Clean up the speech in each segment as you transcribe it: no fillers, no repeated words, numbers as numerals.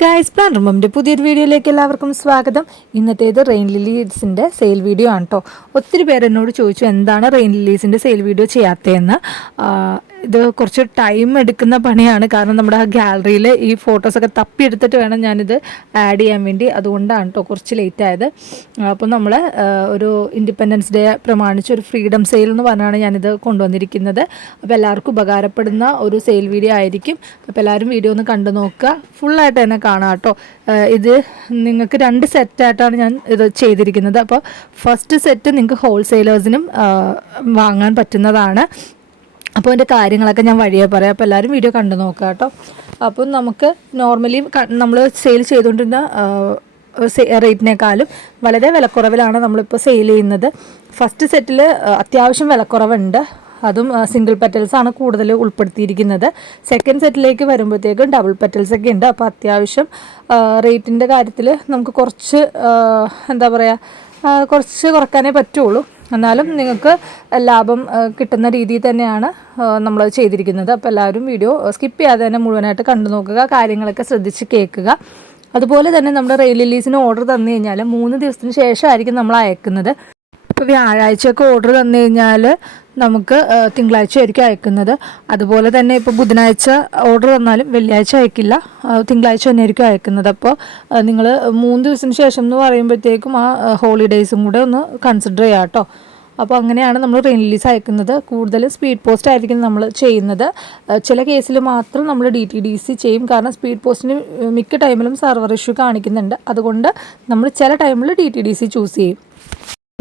Guys, plan റൂമിൻ്റെ പുതിയൊരു വീഡിയോയിലേക്ക് എല്ലാവർക്കും സ്വാഗതം. ഇന്നത്തേത് റെയിൻ ലിലീസിൻ്റെ സെയിൽ വീഡിയോ ആണ് കേട്ടോ. ഒത്തിരി പേര് എന്നോട് ചോദിച്ചു എന്താണ് റെയിൻ ലിലീസിൻ്റെ സെയിൽ വീഡിയോ ചെയ്യാത്തതെന്ന്. ഇത് കുറച്ച് ടൈം എടുക്കുന്ന പണിയാണ്, കാരണം നമ്മുടെ ഗാലറിയിൽ ഈ ഫോട്ടോസൊക്കെ തപ്പിയെടുത്തിട്ട് വേണം ഞാനിത് ആഡ് ചെയ്യാൻ വേണ്ടി. അതുകൊണ്ടാണ് കേട്ടോ കുറച്ച് ലേറ്റ് ആയത്. അപ്പോൾ നമ്മൾ ഒരു ഇൻഡിപെൻഡൻസ് ഡേ പ്രമാണിച്ച് ഒരു ഫ്രീഡം സെയിൽ എന്ന് പറഞ്ഞാണ് ഞാനിത് കൊണ്ടുവന്നിരിക്കുന്നത്. അപ്പോൾ എല്ലാവർക്കും ഉപകാരപ്പെടുന്ന ഒരു സെയിൽ വീഡിയോ ആയിരിക്കും. അപ്പോൾ എല്ലാവരും വീഡിയോ ഒന്ന് കണ്ടു നോക്കുക, ഫുള്ളായിട്ട് തന്നെ കാണാം കേട്ടോ. ഇത് നിങ്ങൾക്ക് 2 സെറ്റായിട്ടാണ് ഞാൻ ഇത് ചെയ്തിരിക്കുന്നത്. അപ്പോൾ ഫസ്റ്റ് സെറ്റ് നിങ്ങൾക്ക് ഹോൾസെയിലേഴ്സിനും വാങ്ങാൻ പറ്റുന്നതാണ്. അപ്പോൾ അതിൻ്റെ കാര്യങ്ങളൊക്കെ ഞാൻ വഴിയെ പറയാം. അപ്പോൾ എല്ലാവരും വീഡിയോ കണ്ടു നോക്കുക കേട്ടോ. അപ്പം നമുക്ക് നോർമലി നമ്മൾ സെയിൽ ചെയ്തുകൊണ്ടിരുന്ന റേറ്റിനേക്കാളും വളരെ വിലക്കുറവിലാണ് നമ്മളിപ്പോൾ സെയിൽ ചെയ്യുന്നത്. ഫസ്റ്റ് സെറ്റിൽ അത്യാവശ്യം വിലക്കുറവുണ്ട്, അതും സിംഗിൾ പെറ്റൽസാണ് കൂടുതൽ ഉൾപ്പെടുത്തിയിരിക്കുന്നത്. സെക്കൻഡ് സെറ്റിലേക്ക് വരുമ്പോഴത്തേക്കും ഡബിൾ പെറ്റൽസൊക്കെ ഉണ്ട്. അപ്പോൾ അത്യാവശ്യം റേറ്റിൻ്റെ കാര്യത്തിൽ നമുക്ക് കുറച്ച് എന്താ പറയുക, കുറച്ച് കുറയ്ക്കാനേ പറ്റുള്ളൂ. എന്നാലും നിങ്ങൾക്ക് ലാഭം കിട്ടുന്ന രീതിയിൽ തന്നെയാണ് നമ്മൾ ചെയ്തിരിക്കുന്നത്. അപ്പോൾ എല്ലാവരും വീഡിയോ സ്കിപ്പ് ചെയ്യാതെ തന്നെ മുഴുവനായിട്ട് കണ്ടു നോക്കുക, കാര്യങ്ങളൊക്കെ ശ്രദ്ധിച്ച് കേൾക്കുക. അതുപോലെ തന്നെ നമ്മുടെ റെയിൻ ലിലീസിന് ഓർഡർ തന്നു കഴിഞ്ഞാൽ 3 ദിവസത്തിന് ശേഷമായിരിക്കും നമ്മൾ അയക്കുന്നത്. ഇപ്പോൾ വ്യാഴാഴ്ചയൊക്കെ ഓർഡർ തന്നു കഴിഞ്ഞാൽ നമുക്ക് തിങ്കളാഴ്ച ആയിരിക്കും അയക്കുന്നത്. അതുപോലെ തന്നെ ഇപ്പോൾ ബുധനാഴ്ച ഓർഡർ തന്നാലും വെള്ളിയാഴ്ച അയക്കില്ല, തിങ്കളാഴ്ച തന്നെ ആയിരിക്കും അയക്കുന്നത്. അപ്പോൾ നിങ്ങൾ 3 ദിവസത്തിന് ശേഷം എന്ന് പറയുമ്പോഴത്തേക്കും ആ ഹോളിഡേയ്സും കൂടെ ഒന്ന് കൺസിഡർ ചെയ്യാം കേട്ടോ. അപ്പോൾ അങ്ങനെയാണ് നമ്മൾ റെയിൻ ലിലീസ് അയക്കുന്നത്. കൂടുതലും സ്പീഡ് പോസ്റ്റ് ആയിരിക്കും നമ്മൾ ചെയ്യുന്നത്. ചില കേസിൽ മാത്രം നമ്മൾ DTDC ചെയ്യും, കാരണം സ്പീഡ് പോസ്റ്റിന് മിക്ക ടൈമിലും സർവർ ഇഷ്യൂ കാണിക്കുന്നുണ്ട്. അതുകൊണ്ട് നമ്മൾ ചില ടൈമിൽ DTDC ചൂസ് ചെയ്യും.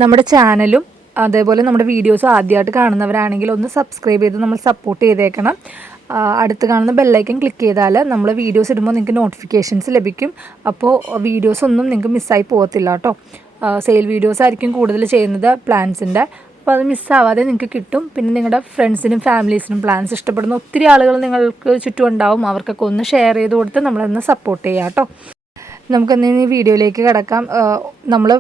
നമ്മുടെ ചാനലും അതേപോലെ നമ്മുടെ വീഡിയോസ് ആദ്യമായിട്ട് കാണുന്നവരാണെങ്കിൽ ഒന്ന് സബ്സ്ക്രൈബ് ചെയ്ത് നമ്മൾ സപ്പോർട്ട് ചെയ്തേക്കണം. അടുത്ത് കാണുന്ന ബെല്ലൈക്കൻ ക്ലിക്ക് ചെയ്താൽ നമ്മൾ വീഡിയോസ് ഇടുമ്പോൾ നിങ്ങൾക്ക് നോട്ടിഫിക്കേഷൻസ് ലഭിക്കും. അപ്പോൾ വീഡിയോസ് ഒന്നും നിങ്ങൾക്ക് മിസ്സായി പോകത്തില്ല കേട്ടോ. സെയിൽ വീഡിയോസ് ആയിരിക്കും കൂടുതൽ ചെയ്യുന്നത് പ്ലാൻസിൻ്റെ. അപ്പോൾ അത് മിസ്സാവാതെ നിങ്ങൾക്ക് കിട്ടും. പിന്നെ നിങ്ങളുടെ ഫ്രണ്ട്സിനും ഫാമിലീസിനും പ്ലാൻസ് ഇഷ്ടപ്പെടുന്ന ഒത്തിരി ആളുകൾ നിങ്ങൾക്ക് ചുറ്റും ഉണ്ടാവും. അവർക്കൊക്കെ ഒന്ന് ഷെയർ ചെയ്ത് കൊടുത്ത് നമ്മളൊന്ന് സപ്പോർട്ട് ചെയ്യാം കേട്ടോ. നമുക്കൊന്ന് ഈ വീഡിയോയിലേക്ക് കിടക്കാം. നമ്മൾ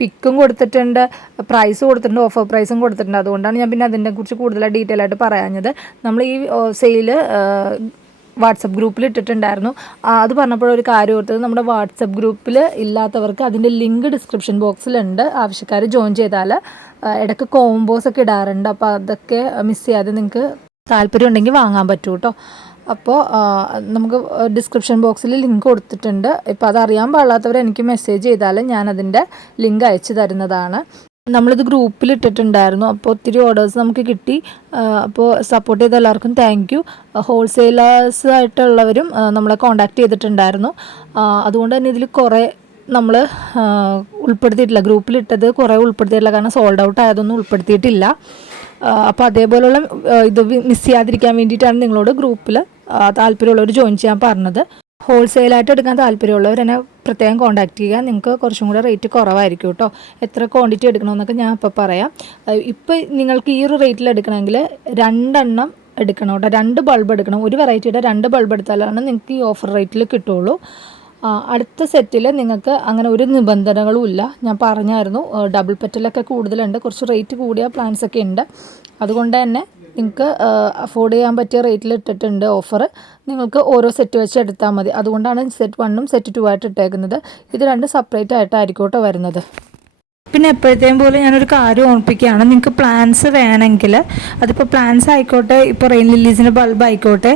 പിക്കും കൊടുത്തിട്ടുണ്ട്, പ്രൈസ് കൊടുത്തിട്ടുണ്ട്, ഓഫർ പ്രൈസും കൊടുത്തിട്ടുണ്ട്. അതുകൊണ്ടാണ് ഞാൻ പിന്നെ അതിനെക്കുറിച്ച് കൂടുതൽ ഡീറ്റെയിൽ ആയിട്ട് പറയാഞ്ഞത്. നമ്മൾ ഈ സെയിൽ വാട്സപ്പ് ഗ്രൂപ്പിൽ ഇട്ടിട്ടുണ്ടായിരുന്നു. അത് പറഞ്ഞപ്പോഴൊരു കാര്യം ഓർത്തത്, നമ്മുടെ വാട്സപ്പ് ഗ്രൂപ്പിൽ ഇല്ലാത്തവർക്ക് അതിൻ്റെ ലിങ്ക് ഡിസ്ക്രിപ്ഷൻ ബോക്സിലുണ്ട്. ആവശ്യക്കാർ ജോയിൻ ചെയ്താൽ ഇടയ്ക്ക് കോംബോസൊക്കെ ഇടാറുണ്ട്. അപ്പോൾ അതൊക്കെ മിസ് ചെയ്യാതെ നിങ്ങൾക്ക് താല്പര്യം ഉണ്ടെങ്കിൽ വാങ്ങാൻ പറ്റൂ കേട്ടോ. അപ്പോൾ നമുക്ക് ഡിസ്ക്രിപ്ഷൻ ബോക്സിൽ ലിങ്ക് കൊടുത്തിട്ടുണ്ട്. ഇപ്പോൾ അതറിയാൻ പാടില്ലാത്തവർ എനിക്ക് മെസ്സേജ് ചെയ്താൽ ഞാനതിൻ്റെ ലിങ്ക് അയച്ചു തരുന്നതാണ്. നമ്മളിത് ഗ്രൂപ്പിൽ ഇട്ടിട്ടുണ്ടായിരുന്നു. അപ്പോൾ ഒത്തിരി ഓർഡേഴ്സ് നമുക്ക് കിട്ടി. അപ്പോൾ സപ്പോർട്ട് ചെയ്ത എല്ലാവർക്കും താങ്ക് യു. ഹോൾസെയിലേഴ്സ് ആയിട്ടുള്ളവരും നമ്മളെ കോൺടാക്റ്റ് ചെയ്തിട്ടുണ്ടായിരുന്നു. അതുകൊണ്ട് തന്നെ ഇതിൽ കുറേ നമ്മൾ ഉൾപ്പെടുത്തിയിട്ടില്ല, ഗ്രൂപ്പിലിട്ടത് കുറേ ഉൾപ്പെടുത്തിയിട്ടില്ല, കാരണം സോൾഡ് ഔട്ട് ആയതൊന്നും ഉൾപ്പെടുത്തിയിട്ടില്ല. അപ്പോൾ അതേപോലെയുള്ള ഇത് മിസ് ചെയ്യാതിരിക്കാൻ വേണ്ടിയിട്ടാണ് നിങ്ങളോട് ഗ്രൂപ്പിൽ താല്പര്യമുള്ളവർ ജോയിൻ ചെയ്യാൻ പറഞ്ഞത്. ഹോൾസെയിലായിട്ട് എടുക്കാൻ താല്പര്യമുള്ളവർ എന്നെ പ്രത്യേകം കോൺടാക്റ്റ് ചെയ്യുക. നിങ്ങൾക്ക് കുറച്ചും കൂടെ റേറ്റ് കുറവായിരിക്കും കേട്ടോ. എത്ര ക്വാണ്ടിറ്റി എടുക്കണമെന്നൊക്കെ ഞാൻ ഇപ്പോൾ പറയാം. ഇപ്പോൾ നിങ്ങൾക്ക് ഈ ഒരു റേറ്റിൽ എടുക്കണമെങ്കിൽ 2 എണ്ണം എടുക്കണം കേട്ടോ. 2 ബൾബ് എടുക്കണം. ഒരു വെറൈറ്റിയുടെ 2 ബൾബ് എടുത്താലാണ് നിങ്ങൾക്ക് ഈ ഓഫർ റേറ്റിൽ കിട്ടുള്ളൂ. അടുത്ത സെറ്റിൽ നിങ്ങൾക്ക് അങ്ങനെ ഒരു നിബന്ധനകളും ഇല്ല. ഞാൻ പറഞ്ഞായിരുന്നു, ഡബിൾ പെറ്റലൊക്കെ കൂടുതലുണ്ട്, കുറച്ച് റേറ്റ് കൂടിയ പ്ലാൻസൊക്കെ ഉണ്ട്. അതുകൊണ്ട് തന്നെ നിങ്ങൾക്ക് അഫോർഡ് ചെയ്യാൻ പറ്റിയ റേറ്റിൽ ഇട്ടിട്ടുണ്ട് ഓഫർ. നിങ്ങൾക്ക് ഓരോ സെറ്റ് വെച്ച് എടുത്താൽ മതി. അതുകൊണ്ടാണ് സെറ്റ് 1ഉം സെറ്റ് 2 ആയിട്ട് ഇട്ടേക്കുന്നത്. ഇത് 2 സെപ്പറേറ്റ് ആയിട്ടായിരിക്കും കേട്ടോ വരുന്നത്. പിന്നെ എപ്പോഴത്തേയും പോലെ ഞാനൊരു കാര്യം ഓർമ്മിപ്പിക്കുകയാണ്, നിങ്ങൾക്ക് പ്ലാൻസ് വേണമെങ്കിൽ അതിപ്പോൾ പ്ലാൻസ് ആയിക്കോട്ടെ, ഇപ്പോൾ റെയിൻ ലില്ലീസിൻ്റെ ബൾബ് ആയിക്കോട്ടെ,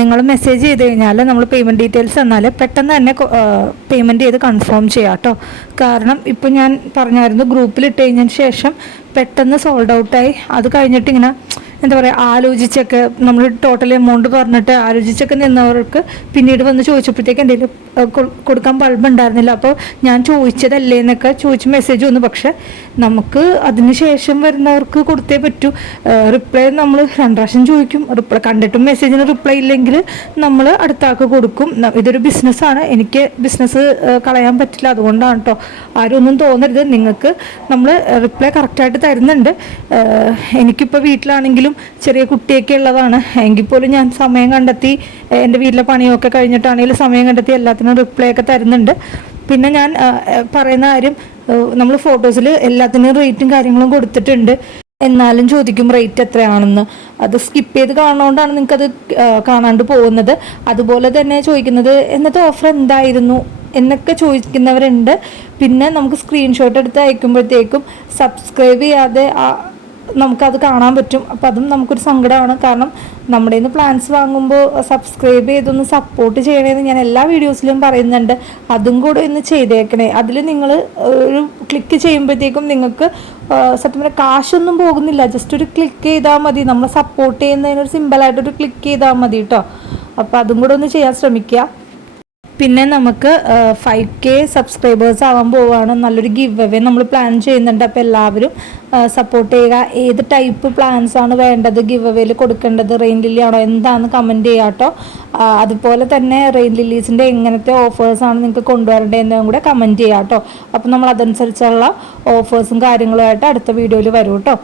നിങ്ങൾ മെസ്സേജ് ചെയ്ത് കഴിഞ്ഞാൽ നമ്മൾ പേയ്മെൻറ്റ് ഡീറ്റെയിൽസ് തന്നാൽ പെട്ടെന്ന് തന്നെ പേയ്മെൻറ്റ് ചെയ്ത് കൺഫേം ചെയ്യാം കേട്ടോ. കാരണം ഇപ്പോൾ ഞാൻ പറഞ്ഞായിരുന്നു, ഗ്രൂപ്പിലിട്ട് കഴിഞ്ഞതിന് ശേഷം പെട്ടെന്ന് സോൾഡ് ഔട്ടായി. അത് കഴിഞ്ഞിട്ട് ഇങ്ങനെ എന്താ പറയുക, ആലോചിച്ചൊക്കെ നമ്മൾ ടോട്ടൽ എമൗണ്ട് പറഞ്ഞിട്ട് ആലോചിച്ചൊക്കെ നിന്നവർക്ക് പിന്നീട് വന്ന് ചോദിച്ചപ്പോഴത്തേക്ക് എന്തെങ്കിലും കൊടുക്കാൻ ബൾബ് ഉണ്ടായിരുന്നില്ല. അപ്പോൾ ഞാൻ ചോദിച്ചതല്ലേ എന്നൊക്കെ ചോദിച്ച് മെസ്സേജ് വന്നു. പക്ഷെ നമുക്ക് അതിന് ശേഷം വരുന്നവർക്ക് കൊടുത്തേ പറ്റൂ. റിപ്ലൈ നമ്മൾ 2 പ്രാവശ്യം ചോദിക്കും. റിപ്ലൈ കണ്ടിട്ടും മെസ്സേജിന് റിപ്ലൈ ഇല്ലെങ്കിൽ നമ്മൾ അടുത്ത ആൾക്ക് കൊടുക്കും. ഇതൊരു ബിസിനസ്സാണ്, എനിക്ക് ബിസിനസ് കളയാൻ പറ്റില്ല. അതുകൊണ്ടാണ് കേട്ടോ. ആരും ഒന്നും തോന്നരുത്. നിങ്ങൾക്ക് നമ്മൾ റിപ്ലൈ കറക്റ്റായിട്ട് തരുന്നുണ്ട്. എനിക്കിപ്പോൾ വീട്ടിലാണെങ്കിലും ചെറിയ കുട്ടിയൊക്കെ ഉള്ളതാണ്, എങ്കിൽ പോലും ഞാൻ സമയം കണ്ടെത്തി എൻ്റെ വീട്ടിലെ പണിയൊക്കെ കഴിഞ്ഞിട്ടാണെങ്കിലും സമയം കണ്ടെത്തി എല്ലാത്തിനും റിപ്ലൈ ഒക്കെ തരുന്നുണ്ട്. പിന്നെ ഞാൻ പറയുന്ന കാര്യം, നമ്മൾ ഫോട്ടോസിൽ എല്ലാത്തിനും റേറ്റും കാര്യങ്ങളും കൊടുത്തിട്ടുണ്ട്. എന്നാലും ചോദിക്കും റേറ്റ് എത്രയാണെന്ന്. അത് സ്കിപ്പ് ചെയ്ത് കാണുന്നതുകൊണ്ടാണ് നിങ്ങൾക്കത് കാണാണ്ട് പോകുന്നത്. അതുപോലെ തന്നെ ചോദിക്കുന്നത് എന്നത്തെ ഓഫർ എന്തായിരുന്നു എന്നൊക്കെ ചോദിക്കുന്നവരുണ്ട്. പിന്നെ നമുക്ക് സ്ക്രീൻഷോട്ട് എടുത്ത് അയക്കുമ്പോഴത്തേക്കും സബ്സ്ക്രൈബ് ചെയ്യാതെ നമുക്കത് കാണാൻ പറ്റും. അപ്പം അതും നമുക്കൊരു സങ്കടമാണ്. കാരണം നമ്മുടെ നിന്ന് പ്ലാൻസ് വാങ്ങുമ്പോൾ സബ്സ്ക്രൈബ് ചെയ്തൊന്ന് സപ്പോർട്ട് ചെയ്യണമെന്ന് ഞാൻ എല്ലാ വീഡിയോസിലും പറയുന്നുണ്ട്. അതും കൂടെ ഒന്ന് ചെയ്തേക്കണേ. അതിൽ നിങ്ങൾ ഒരു ക്ലിക്ക് ചെയ്യുമ്പോഴത്തേക്കും നിങ്ങൾക്ക് സത്യം പറഞ്ഞാൽ കാശൊന്നും പോകുന്നില്ല. ജസ്റ്റ് ഒരു ക്ലിക്ക് ചെയ്താൽ മതി. നമ്മൾ സപ്പോർട്ട് ചെയ്യുന്നതിനൊരു സിമ്പിളായിട്ടൊരു ക്ലിക്ക് ചെയ്താൽ മതി കേട്ടോ. അപ്പോൾ അതും കൂടെ ഒന്ന് ചെയ്യാൻ ശ്രമിക്കുക. പിന്നെ നമുക്ക് 5K സബ്സ്ക്രൈബേഴ്സ് ആവാൻ പോവുകയാണ്. നല്ലൊരു ഗിവ് അവേ നമ്മൾ പ്ലാൻ ചെയ്യുന്നുണ്ട്. അപ്പോൾ എല്ലാവരും സപ്പോർട്ട് ചെയ്യുക. ഏത് ടൈപ്പ് പ്ലാൻസ് ആണ് വേണ്ടത്, ഗിവ് അവേയിൽ കൊടുക്കേണ്ടത്, റെയിൻ ലില്ലി ആണോ എന്താണെന്ന് കമൻറ്റ് ചെയ്യുക കേട്ടോ. അതുപോലെ തന്നെ റെയിൻ ലില്ലീസിൻ്റെ എങ്ങനത്തെ ഓഫേഴ്സാണ് നിങ്ങൾക്ക് കൊണ്ടുവരേണ്ടതെന്നും കൂടെ കമൻറ്റ് ചെയ്യുക കേട്ടോ. അപ്പോൾ നമ്മൾ അതനുസരിച്ചുള്ള ഓഫേഴ്സും കാര്യങ്ങളുമായിട്ട് അടുത്ത വീഡിയോയിൽ വരും കേട്ടോ.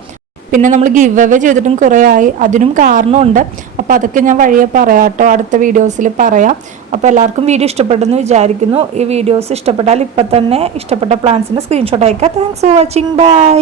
പിന്നെ നമ്മൾ ഗിവ് അവേ ചെയ്തിട്ടും കുറേ ആയി, അതിനും കാരണമുണ്ട്. അപ്പോൾ അതൊക്കെ ഞാൻ വഴിയെ പറയാം കേട്ടോ, അടുത്ത വീഡിയോസിൽ പറയാം. അപ്പോൾ എല്ലാവർക്കും വീഡിയോ ഇഷ്ടപ്പെട്ടെന്ന് വിചാരിക്കുന്നു. ഈ വീഡിയോസ് ഇഷ്ടപ്പെട്ടാൽ ഇപ്പം തന്നെ ഇഷ്ടപ്പെട്ട പ്ലാൻസിൻ്റെ സ്ക്രീൻഷോട്ട് അയക്കാം. Thanks for watching. ബൈ.